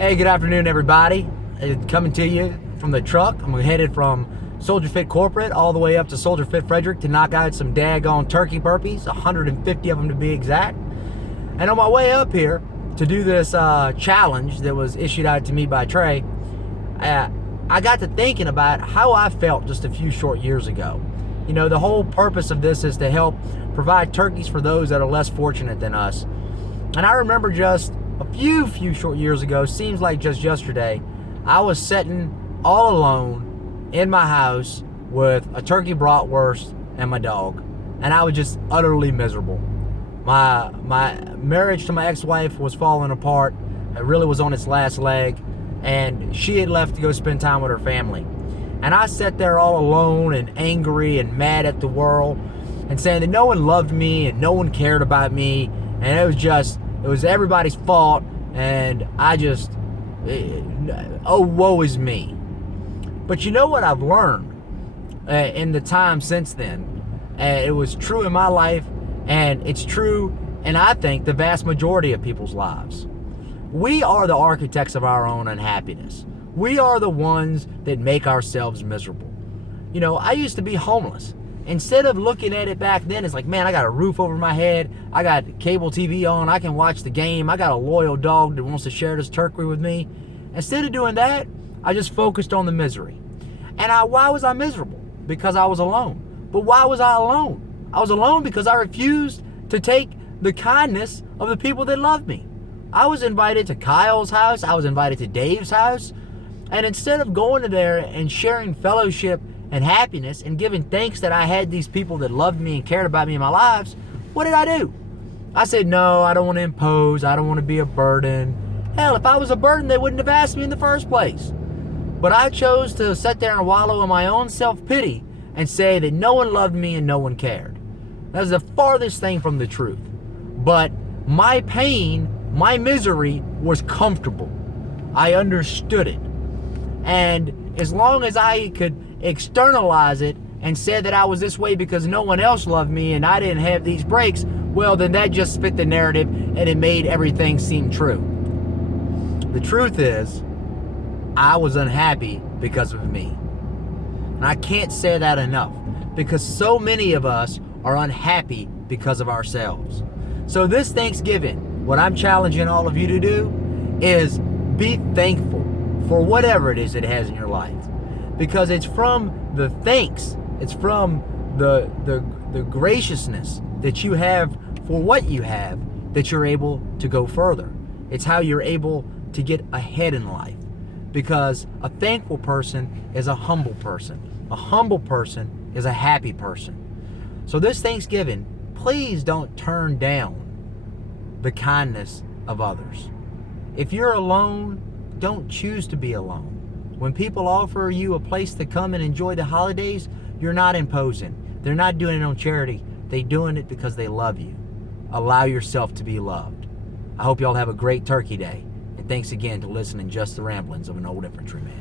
Hey, good afternoon, everybody. Coming to you from the truck. I'm headed from Soldier Fit Corporate all the way up to Soldier Fit Frederick to knock out some daggone turkey burpees, 150 of them to be exact. And on my way up here to do this challenge that was issued out to me by Trey, I got to thinking about how I felt just a few short years ago. You know, the whole purpose of this is to help provide turkeys for those that are less fortunate than us. And I remember just a few short years ago, seems like just yesterday, I was sitting all alone in my house with a turkey bratwurst and my dog, and I was just utterly miserable. My marriage to my ex-wife was falling apart. It really was on its last leg, and she had left to go spend time with her family. And I sat there all alone and angry and mad at the world and saying that no one loved me and no one cared about me, and it was everybody's fault, and oh, woe is me. But you know what I've learned in the time since then? It was true in my life, and it's true in, I think, the vast majority of people's lives. We are the architects of our own unhappiness. We are the ones that make ourselves miserable. You know, I used to be homeless. Instead of looking at it back then, it's like, man, I got a roof over my head. I got cable TV on. I can watch the game. I got a loyal dog that wants to share this turkey with me. Instead of doing that, I just focused on the misery. And why was I miserable? Because I was alone. But why was I alone? I was alone because I refused to take the kindness of the people that loved me. I was invited to Kyle's house. I was invited to Dave's house. And instead of going to there and sharing fellowship and happiness and giving thanks that I had these people that loved me and cared about me in my lives, what did I do? I said, no, I don't want to impose. I don't want to be a burden. Hell, if I was a burden, they wouldn't have asked me in the first place. But I chose to sit there and wallow in my own self-pity and say that no one loved me and no one cared. That was the farthest thing from the truth. But my pain, my misery was comfortable. I understood it. And as long as I could externalize it and said that I was this way because no one else loved me and I didn't have these breaks, well, then that just fit the narrative and it made everything seem true. The truth is, I was unhappy because of me. And I can't say that enough, because so many of us are unhappy because of ourselves. So this Thanksgiving, what I'm challenging all of you to do is be thankful for whatever it is it has in your life. Because it's from the thanks, it's from the graciousness that you have for what you have that you're able to go further. It's how you're able to get ahead in life. Because a thankful person is a humble person. A humble person is a happy person. So this Thanksgiving, please don't turn down the kindness of others. If you're alone, don't choose to be alone. When people offer you a place to come and enjoy the holidays, you're not imposing. They're not doing it on charity. They're doing it because they love you. Allow yourself to be loved. I hope y'all have a great Turkey Day. And thanks again to listening Just the Ramblings of an Old Infantryman.